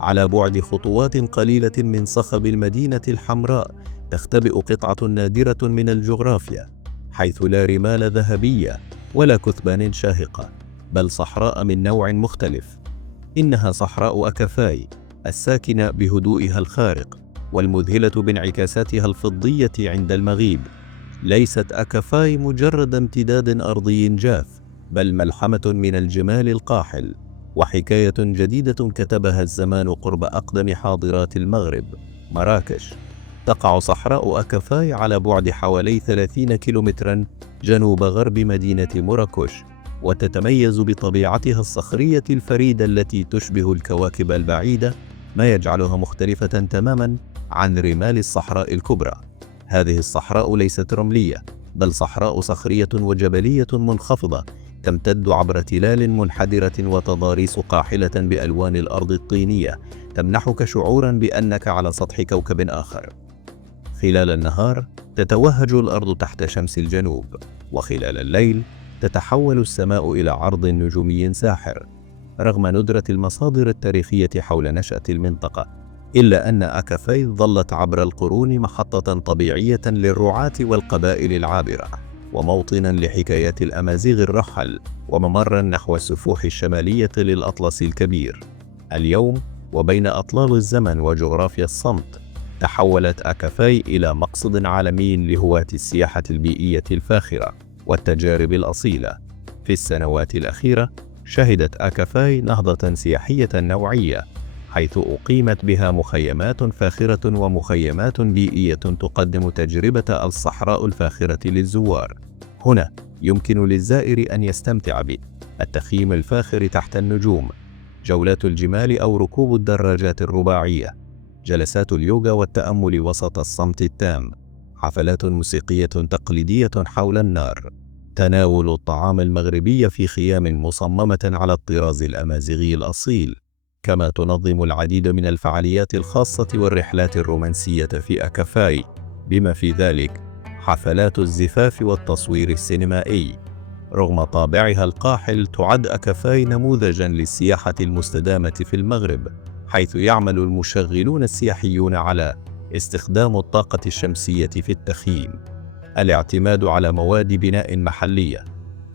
على بعد خطوات قليلة من صخب المدينة الحمراء تختبئ قطعة نادرة من الجغرافيا، حيث لا رمال ذهبية ولا كثبان شاهقة، بل صحراء من نوع مختلف. إنها صحراء أكافاي، الساكنة بهدوئها الخارق والمذهلة بانعكاساتها الفضية عند المغيب. ليست أكافاي مجرد امتداد أرضي جاف، بل ملحمة من الجمال القاحل، وحكاية جديدة كتبها الزمان قرب أقدم حاضرات المغرب، مراكش. تقع صحراء أكافاي على بعد حوالي 30 كيلومترا جنوب غرب مدينة مراكش، وتتميز بطبيعتها الصخرية الفريدة التي تشبه الكواكب البعيدة، ما يجعلها مختلفة تماما عن رمال الصحراء الكبرى. هذه الصحراء ليست رملية، بل صحراء صخرية وجبلية منخفضة تمتد عبر تلال منحدرة وتضاريس قاحلة بألوان الأرض الطينية، تمنحك شعورا بأنك على سطح كوكب آخر. خلال النهار تتوهج الأرض تحت شمس الجنوب، وخلال الليل تتحول السماء إلى عرض نجومي ساحر. رغم ندرة المصادر التاريخية حول نشأة المنطقة، إلا أن أكافاي ظلت عبر القرون محطة طبيعية للرعاة والقبائل العابرة، وموطنا لحكايات الأمازيغ الرحل، وممرا نحو السفوح الشمالية للأطلس الكبير. اليوم، وبين أطلال الزمن وجغرافيا الصمت، تحولت أكافاي إلى مقصد عالمي لهواة السياحة البيئية الفاخرة والتجارب الأصيلة. في السنوات الأخيرة شهدت أكافاي نهضة سياحية نوعية، حيث أقيمت بها مخيمات فاخرة ومخيمات بيئية تقدم تجربة الصحراء الفاخرة للزوار. هنا يمكن للزائر أن يستمتع بالتخييم الفاخر تحت النجوم، جولات الجمال أو ركوب الدراجات الرباعية، جلسات اليوغا والتأمل وسط الصمت التام، حفلات موسيقية تقليدية حول النار، تناول الطعام المغربي في خيام مصممة على الطراز الأمازيغي الأصيل. كما تنظم العديد من الفعاليات الخاصة والرحلات الرومانسية في أكافاي، بما في ذلك حفلات الزفاف والتصوير السينمائي. رغم طابعها القاحل، تعد أكافاي نموذجا للسياحة المستدامة في المغرب، حيث يعمل المشغلون السياحيون على استخدام الطاقة الشمسية في التخييم، الاعتماد على مواد بناء محلية،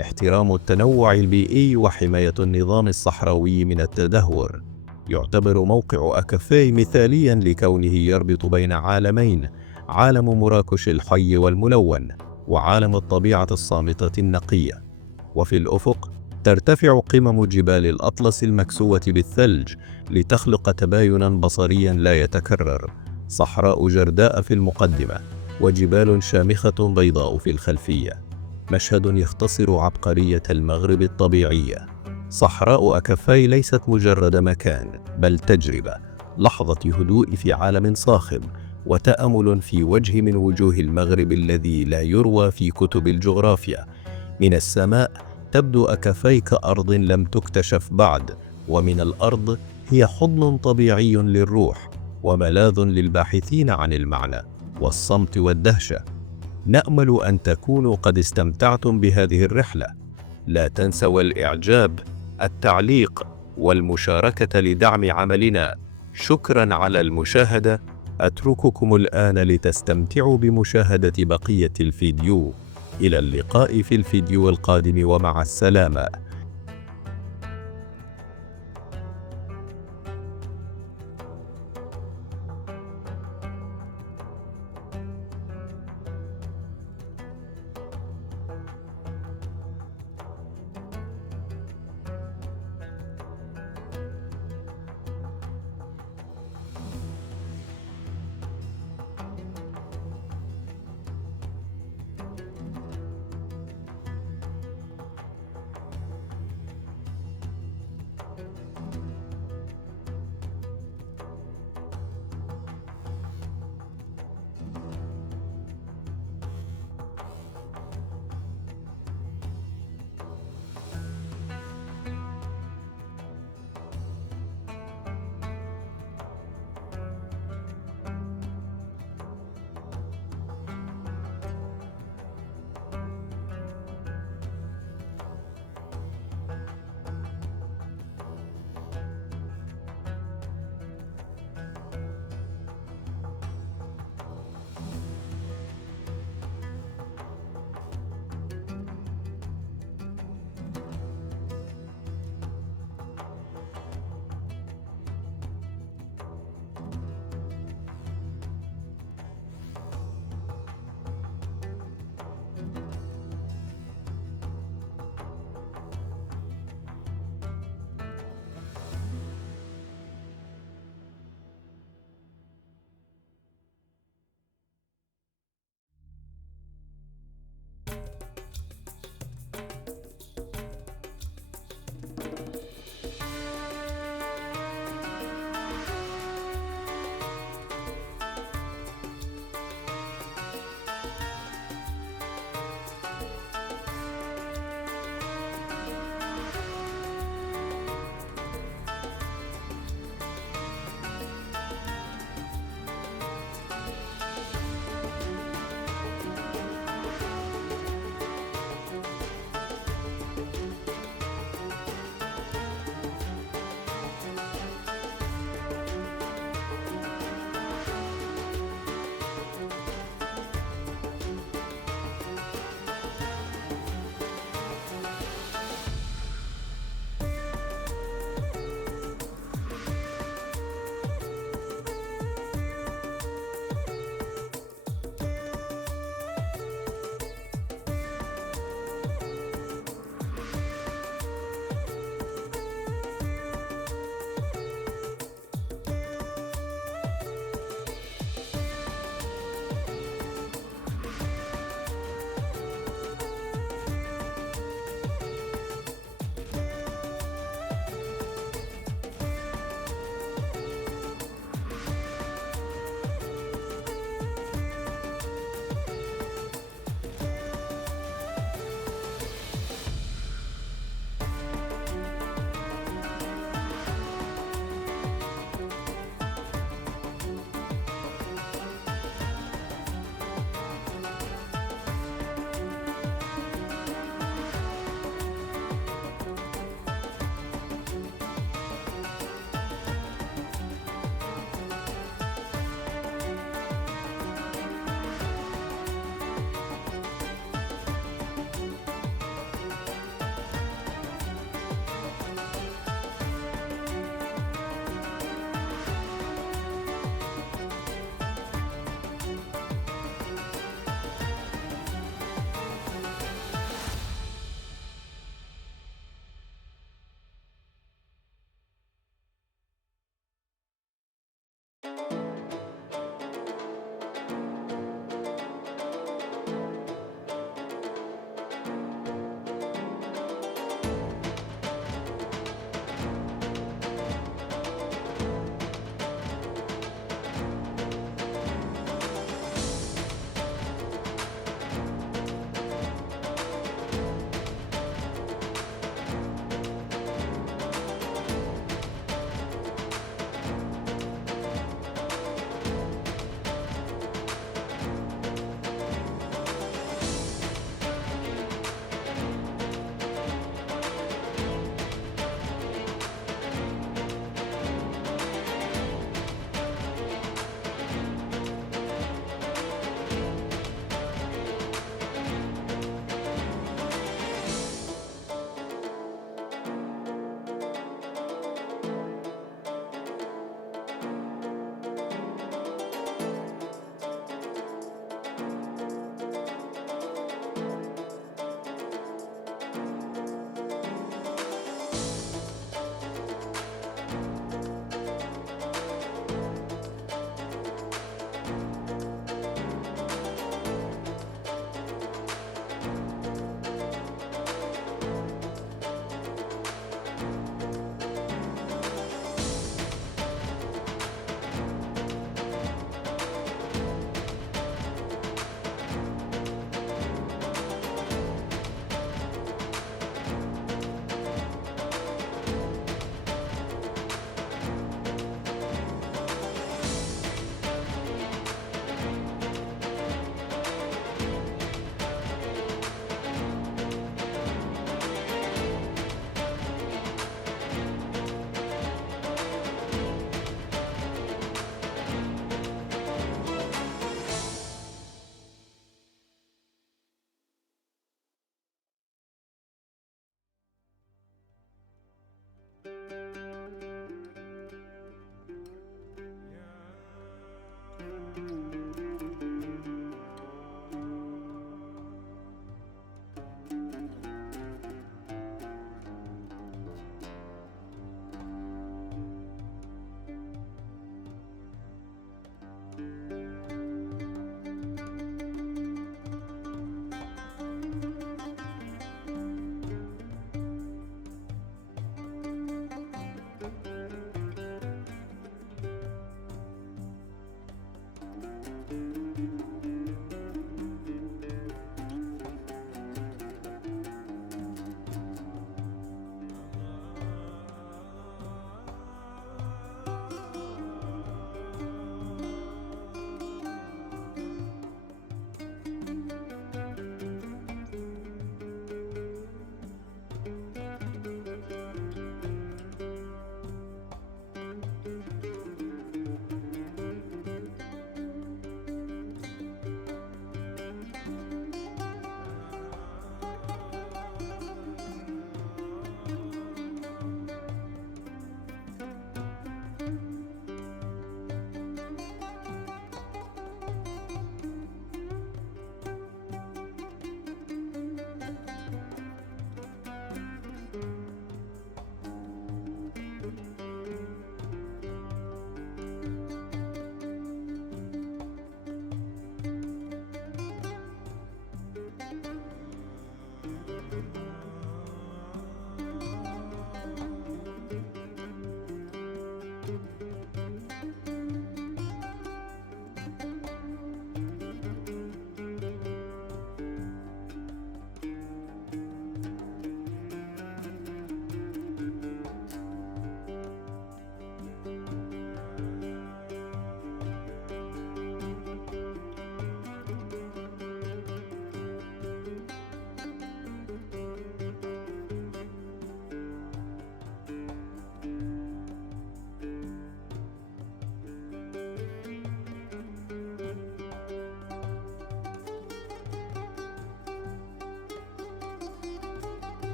احترام التنوع البيئي، وحماية النظام الصحراوي من التدهور. يعتبر موقع أكافاي مثاليا لكونه يربط بين عالمين: عالم مراكش الحي والملون، وعالم الطبيعة الصامتة النقية. وفي الأفق ترتفع قمم جبال الأطلس المكسوة بالثلج لتخلق تباينا بصريا لا يتكرر: صحراء جرداء في المقدمة، وجبال شامخة بيضاء في الخلفية. مشهد يختصر عبقرية المغرب الطبيعية. صحراء أكافاي ليست مجرد مكان، بل تجربة، لحظة هدوء في عالم صاخب، وتأمل في وجه من وجوه المغرب الذي لا يروى في كتب الجغرافيا. من السماء تبدو أكافاي كأرض لم تكتشف بعد، ومن الأرض هي حضن طبيعي للروح، وملاذ للباحثين عن المعنى والصمت والدهشة. نأمل أن تكونوا قد استمتعتم بهذه الرحلة. لا تنسوا الإعجاب، التعليق، والمشاركة لدعم عملنا. شكرا على المشاهدة. أترككم الآن لتستمتعوا بمشاهدة بقية الفيديو. إلى اللقاء في الفيديو القادم، ومع السلامة.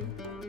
thank you